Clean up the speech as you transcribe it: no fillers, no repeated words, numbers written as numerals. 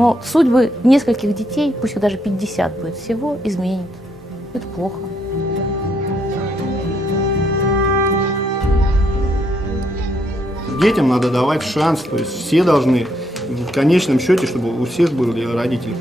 Но судьбы нескольких детей, пусть их даже 50 будет всего, изменит. Это плохо. Детям надо давать шанс, то есть все должны, в конечном счете, чтобы у всех были родители.